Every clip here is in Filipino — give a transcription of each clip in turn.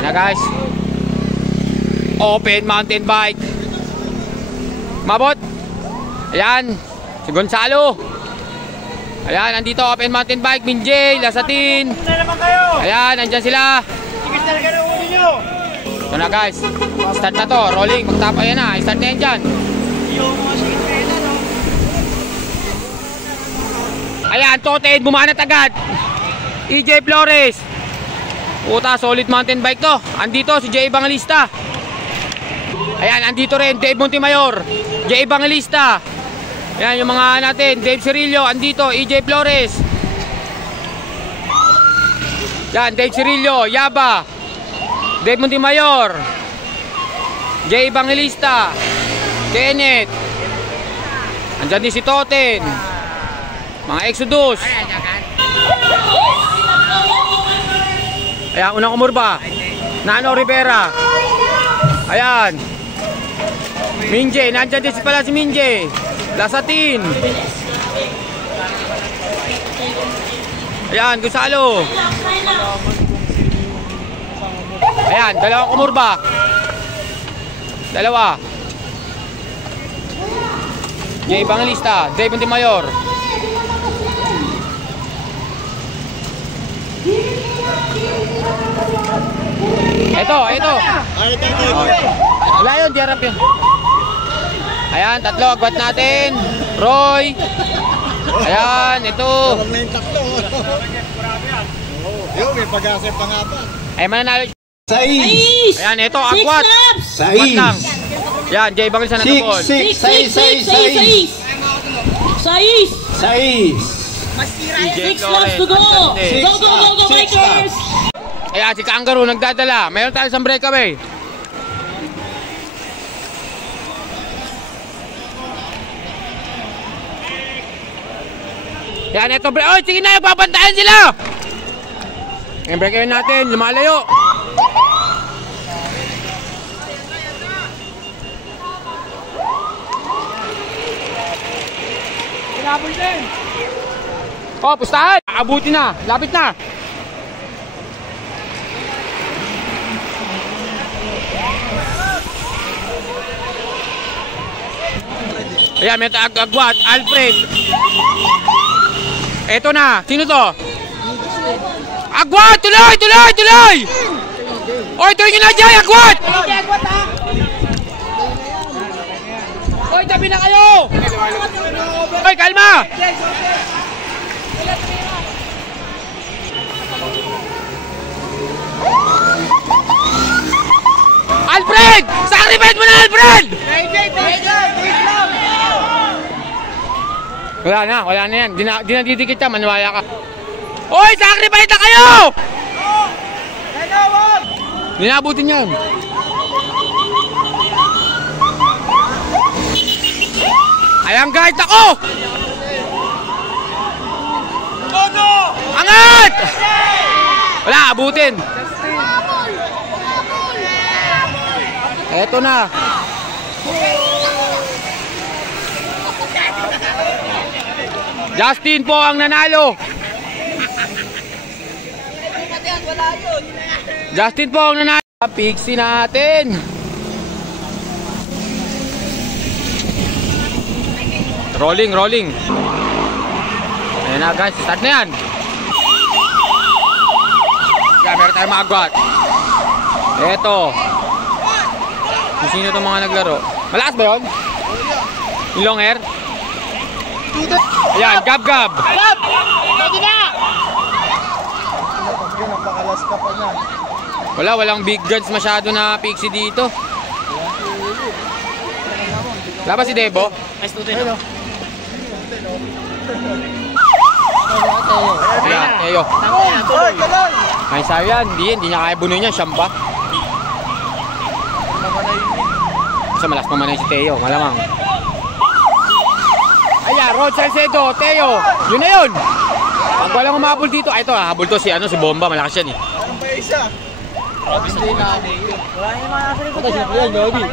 Yan na guys. Open mountain bike. Mabot. Ayan. Si Gonzalo. Ayan, andito open mountain bike. Minjay, Lasatin. Ayan, andyan sila. Ito na guys. Start na to. Rolling. Magtapa yan na. Start na yan dyan. Ayan, Toten. Bumanat agad. EJ Flores. Puta, solid mountain bike to. Andito si Jay Evangelista. Ayan, andito rin Dave Montemayor, Jay Evangelista. Ayan yung mga natin, Dave Cirillo, andito, EJ Flores. Ayan, Dave Cirillo, Yaba, Dave Montemayor, Jay Evangelista, Kenneth. Andyan din si Toten. Mga Exodus. Ayan, unang kumurba. Nano Rivera. Ayan. Minjay, nandyan din pala si Minjay. Lasatin. Ayan, Gonzalo. Ayan, dalawang kumurba. Dalawa. Jay Evangelista, Dave Montemayor. Ito. Wala yun, diarap yun. Ayan, tatlo, agwat natin. Roy. Ayan, ito. Yung may pag-asip pa nga pa. Ay, mananalo. Sais. Ayan, ito, agwat. Sais. Ayan, Jay Evangelista na tupon. Sais. 6 laps to go. Go, bikers. Ayan, si Kangaroo nagdadala. Mayroon tayo isang breakaway. Yan, ito break. Oh, sige na, papantayan sila. Yung breakaway natin, lumalayo. Pinabol din. Oh, pustahan. Abuti na, lapit na. Ayan, may agwat, Alfred. Eto na, sino to? Agwat, tuloy! Oy, tuloy nyo na dyan, agwat! Oy, tabi na kayo! Oy, kalma! Alfred! Sacrifice mo na, Alfred! Wala na yan. Di na didikit ka, manwaya ka. Oy, sacrifice na kayo! Di na abutin yan. Ayan guys, ako! Angat! Wala, abutin. Eto na. Justin po ang nanalo. Justin po ang nanalo. Pixie natin. Rolling. Ayan na guys, start na yan. Yan, meron tayong maagwat. Eto. Sino itong mga naglaro? Malakas ba yun? Yung long hair? Ayan, gab! Pwede na! Napakalas ka pa niyan. Walang big guns masyado na Pixie dito. Wala ba si Debo? Nice to do. Ayan, Teo. Ay, sabi yan, hindi niya kaya bunuin yan, siyam ba? Kasi malas pamanay si Teo, malamang. Ayan, Rod Salcedo, Teo. Yun na yun. Pag walang umabol dito, ito habol to si Bomba, malakas yan eh. Parang pa isa. Hindi na. Wala yung mga nasa likod. Yan, Gabi.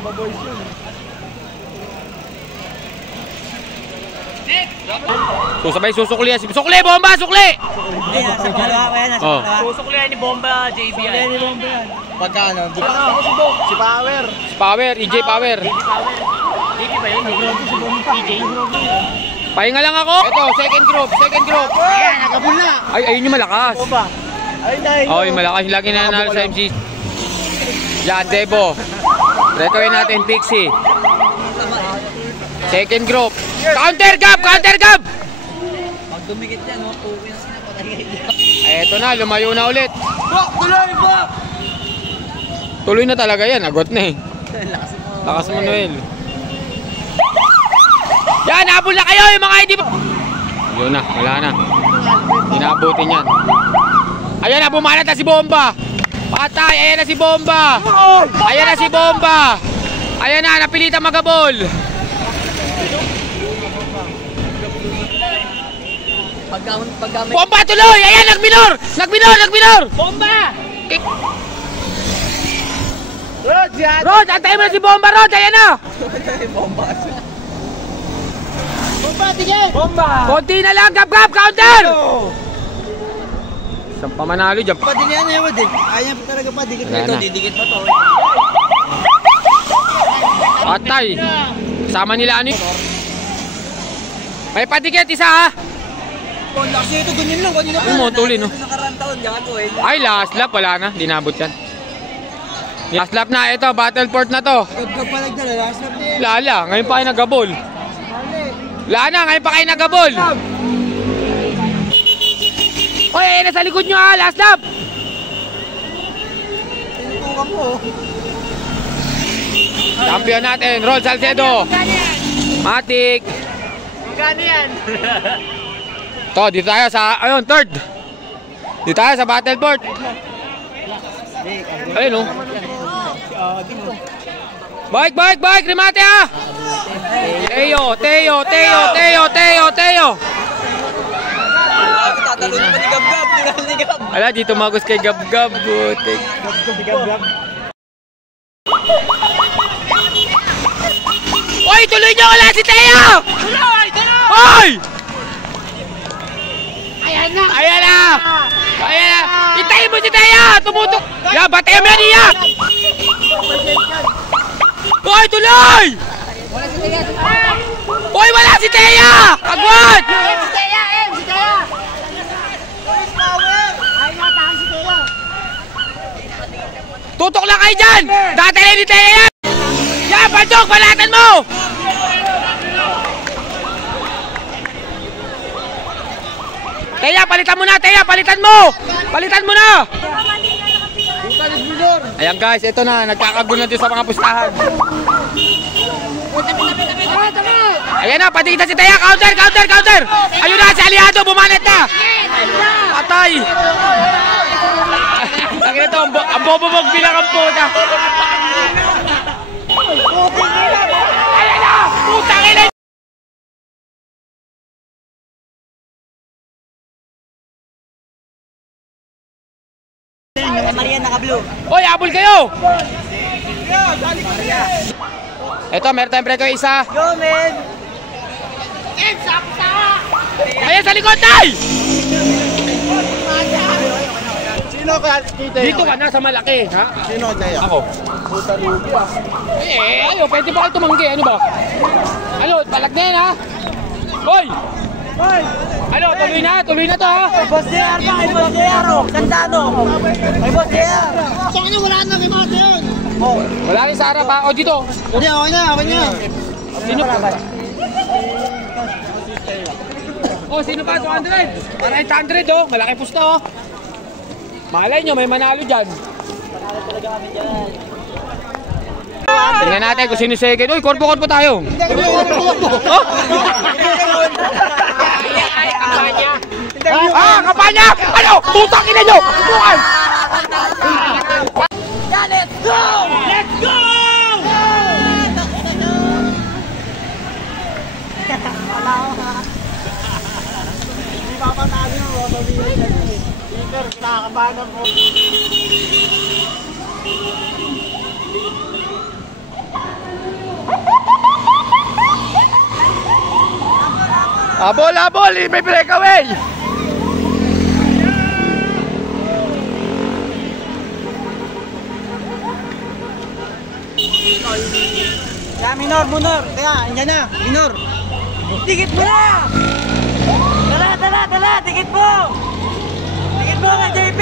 Baboys yun. So sabay susukli yan. Sukli, bomba, sukli! Ayan, sa kalawa, ayan, sa Oh. kalawa. Susuklihan ni Bomba, JB Ayan, ni Bomba yan. Pagkano? Si Power. Power, EJ Power. JB ba yun? EJ. Pahinga lang ako. Ito, second group, second group. Ayan, nagabul na. Ay, ayun yung malakas. Bomba. Ay, dahil. Oh, yung malakas. Lagi na nanalo sa MC. Yan, Debo. Rekawin natin, Pixie. Second group. Counter gap, counter gap! Pag dumikit yan, 2 wins na patay. Eto na, lumayo na ulit. Tuloy ba? Tuloy na talaga yan, agot na eh. Lakas mo. Lakas mo, Noel. Yan, habol na kayo yung mga hindi pa. Yun na, wala na. Inabutin yan. Ayan na, bumanat na si Bomba. Patay, ayan na si Bomba. Ayan na si Bomba. Ayan na, napilitan magabol. Pagka may... Bomba tuloy! Ayan, nagminor! Nagminor, nagminor! Bomba! Rod, yan. Rod, antayin mo na si Bomba, Rod! Ayan na! Bomba. Bomba, tigil. Bomba. Konti na lang, gab-gab, counter! Isang pamanalo dyan. Padin yan na yun, din. Ayaw pa talaga pa, dikit Wala ito, na. didikit pa to. Atay! Kasama nila ano yun? May patikit, isa ha! Laki ito, ganyan lang. Kanina Ano mo, tuloy, no? Nakaraan taon, yan to eh. Ay, last lap, wala na. Dinabot yan. Last lap na, ito, Battleport na to. Gab pa nagdala, last lap din. Lala, ngayon pa kayo nagabol. Wala na, ngayon pa kayo nagabol. Oy, ayan na sa likod nyo ha, last lap. Tinutukan ko. Champion natin, Rod Salcedo. Matik. Magkano yan? To, dito tayo sa, ayun, third. Dito tayo sa Battleport. Ayun, oh. Bike, bike, bike, remate ha. Teo, Teo, Teo, Teo, Teo, Teo. Tatalo na pa ni Gab-Gab, tinalo ni Gab. Ala, dito magos kay Gab-Gab. Butik. Oy, tuloy nyo, wala si Teo! Tuloy! Tuloy! Oy! Ayan na! Ayan na! Ayan na! Itayin mo si Teo! Tumutok! Ya, batayan mo yan niya! Oy, tuloy! Oy, wala si Teo! Agwat! Si Teya! Si Teya! Ay, natahan si Teya! Tutok lang kayo dyan! Dadalhin ni Teo yan! Yan, Pantok! Balatan mo! Teya, palitan mo na! Teya, palitan mo! Palitan mo na! Ayan guys, ito na. Nagkakagulo na dito sa mga pustahan. Ayan na, patikita si Teya. Counter, counter, counter! Ayun na, si Aliado, bumanat na! Patay! Ang ito, ang bobobog bilang ang puta. Ayan na! Putang ina! Marian naka-blue. Hoy, habol kayo! Ito, meron tayong preko isa. Go, man! Ayan sa likod, tay! Sino ka? Dito ka na sa malaki, ha? Sino ka, Teo? Ako. Puta lugi ah. Ano, pwede ba kayo tumanggi? Ano ba? Ano, palag na yan, ha? Hoy! Hoy! Ano, tuloy na to, ha? Boss JR pa, kay Boss JR, oh. Sandano. Kay Boss JR. Wala rin sa harap, ha? O, dito. Hindi, okay na, okay na. Sino pa? Oh, sino pa? 200. Para 800, oh. Malaki pusta, oh. Malay nyo, may manalo dyan. Tingnan natin kung sino second. Uy, korpo-korpo tayo. Oh? Kampanya! Ano? Putang ina nyo! Bukan! Let's go! Let's go! Hindi papatalo yung Rosalie na yun. Peter, kinakabahan ako. Abol, abol! May breakaway! Kaya minor. Kaya, andyan na. Minor. Dikit mo na! Dala! Dikit mo! Dikit mo ka, JP!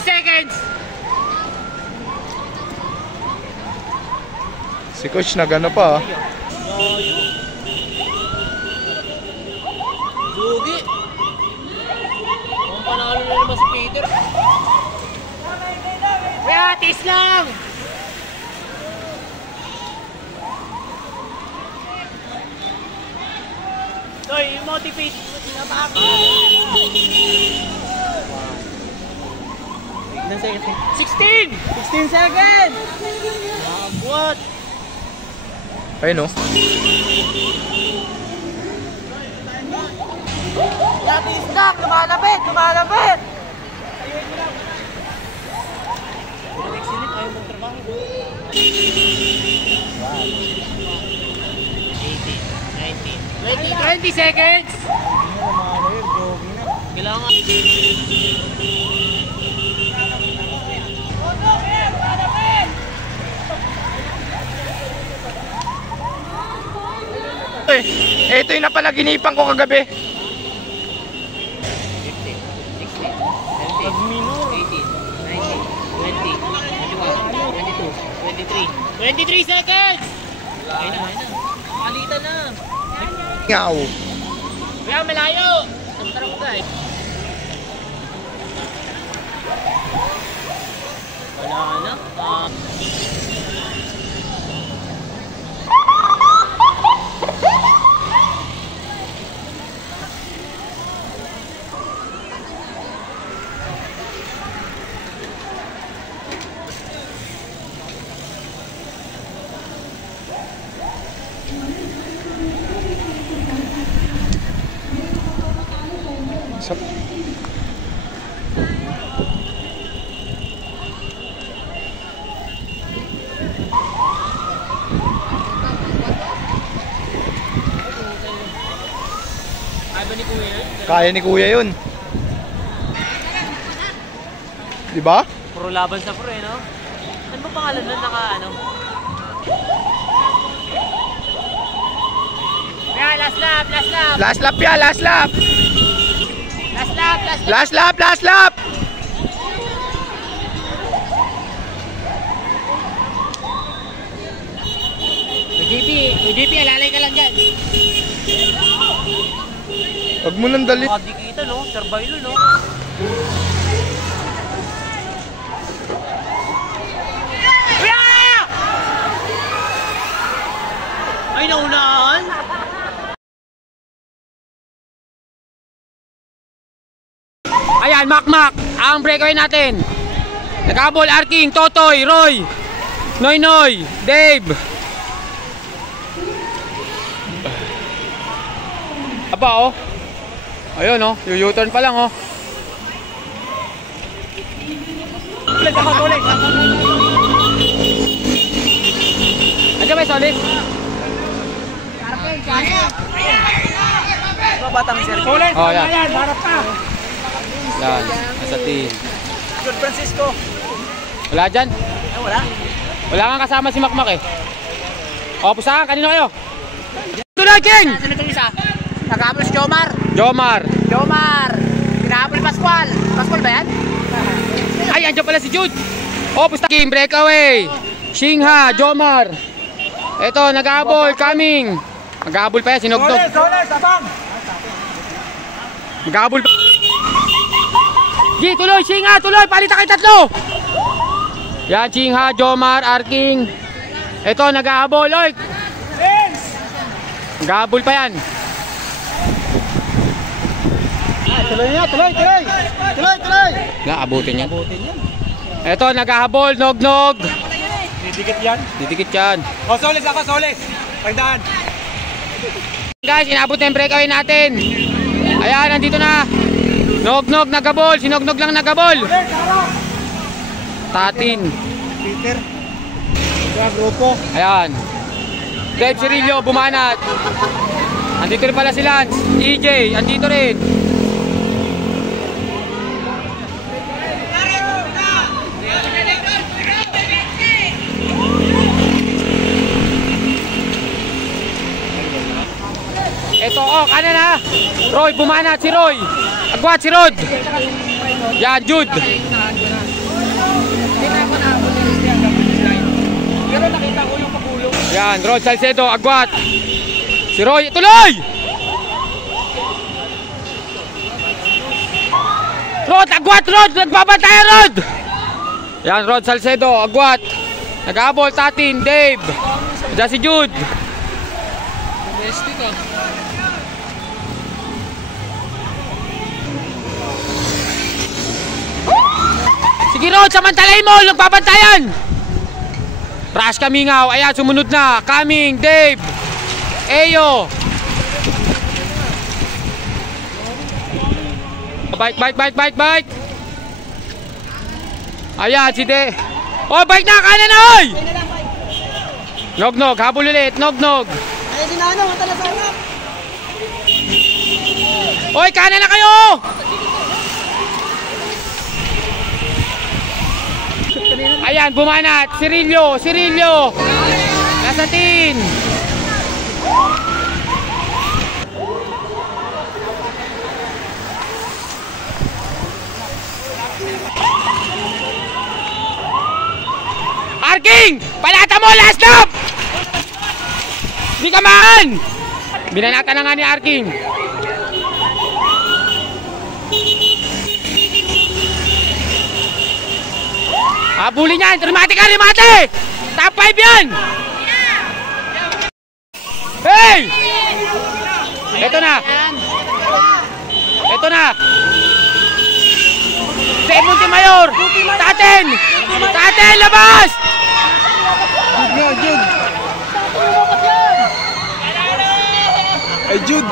Seconds! Si coach nagano pa ah. Dugi! Ang panalo na naman si Peter. Piatis lang! Toy, motivate mo sila baka. 16 seconds! What? Ayun oh. Lapis lang! Lumalapit! Silip, ayaw mong trabaho. 20 seconds! Kailangan. Ito yung napanaginipan ko kagabi. 15, 16, 17, 18, 19, 20, 21, 22, 23 seconds! Ayun na. Palitan na. Ngaw. Kaya malayo. Tara ko guys. Wala na. Kaya ni kuya yun. Diba? Puro laban sa pro no? Ano ba pangalan nun naka ano? Kaya last lap! Last lap ya, last lap! Last lap! UGP, alalay ka lang dyan. Huwag mo nang dali. Makadikita no? Turbilo no? Ay, naunahan! Ayan, Makmak, ang breakaway natin. Nagabol, Arking, Totoy, Roy, Noy, Dave. Aba oh. Ayun oh, U-turn pa lang oh. Tulis ako, tulis! Andiyan ba yung solid? Mga batang Sergio. Tulis! Oh, yan. Harap ka! Yan, nasa team. John Francisco. Wala dyan? Ay, wala. Wala kang kasama si Makmak eh. O, pusahan, kanino kayo? Tulad, King! Nasaan itong isa? Naghabol si Jomar. Jomar! Hinahabol ni Pascual. Pascual ba yan? Ay, andyan pala si Jude! O, pusta King, breakaway! Shingha, Jomar! Eto, nag-aabol, coming! Nag-aabol pa yan, sinugtog. Tulis! Abang! Nag-aabol pa. Gi, tuloy, Shingha, tuloy! Palita kayo tatlo! Yan, Shingha, Jomar, Arking. Eto, nag-aabol, oy! Nag-aabol pa yan. Tuloy! Wala, abutin yan. Eto, nag-aabol, nog. Didikit yan. O, solis ako, solis! Pagdaan! Guys, inabot na yung breakaway natin. Ayan, nandito na. Nog-nog nagabol. Sinog-nog lang nagabol. Tatin. Peter. Sa grupo. Ayan. Dave Cirillo, bumanat. Andito rin pala si Lance. EJ, andito rin. Ito, oh, kanan na. Roy, bumanat si Roy. Agwat si Rod. Yan, Jude. Pero nakita ko yung pagulong. Yan, Rod Salcedo, agwat. Si Roy, tuloy! Rod, agwat, Rod! Nagbabantay, Rod! Yan, Rod Salcedo, agwat. Nag-aabol, Tatin, Dave. Diyan si Jude. Domestic ah. Sige, Rod, samantalay mo, nagbabantayan! Rush Kamingaw, ayan, sumunod na. Kaming, Dave, Eyo. Bike. Ayan, si De. Oh, bike na, kanan na, oy! Nog-nog, habol ulit, nog-nog. Ay, sinano, matala sa harap. Oy, kanan na kayo! Ayan, bumanat. Cirillo. Nasa tin. Arking! Palata mo, last lap! Di ka maan! Binanata na nga ni Arking. Habulin yan! Remate ka! Top 5 yan! Hey! Ito na! Dave Montemayor! Tatin! Labas! Jude. Ay, Jude.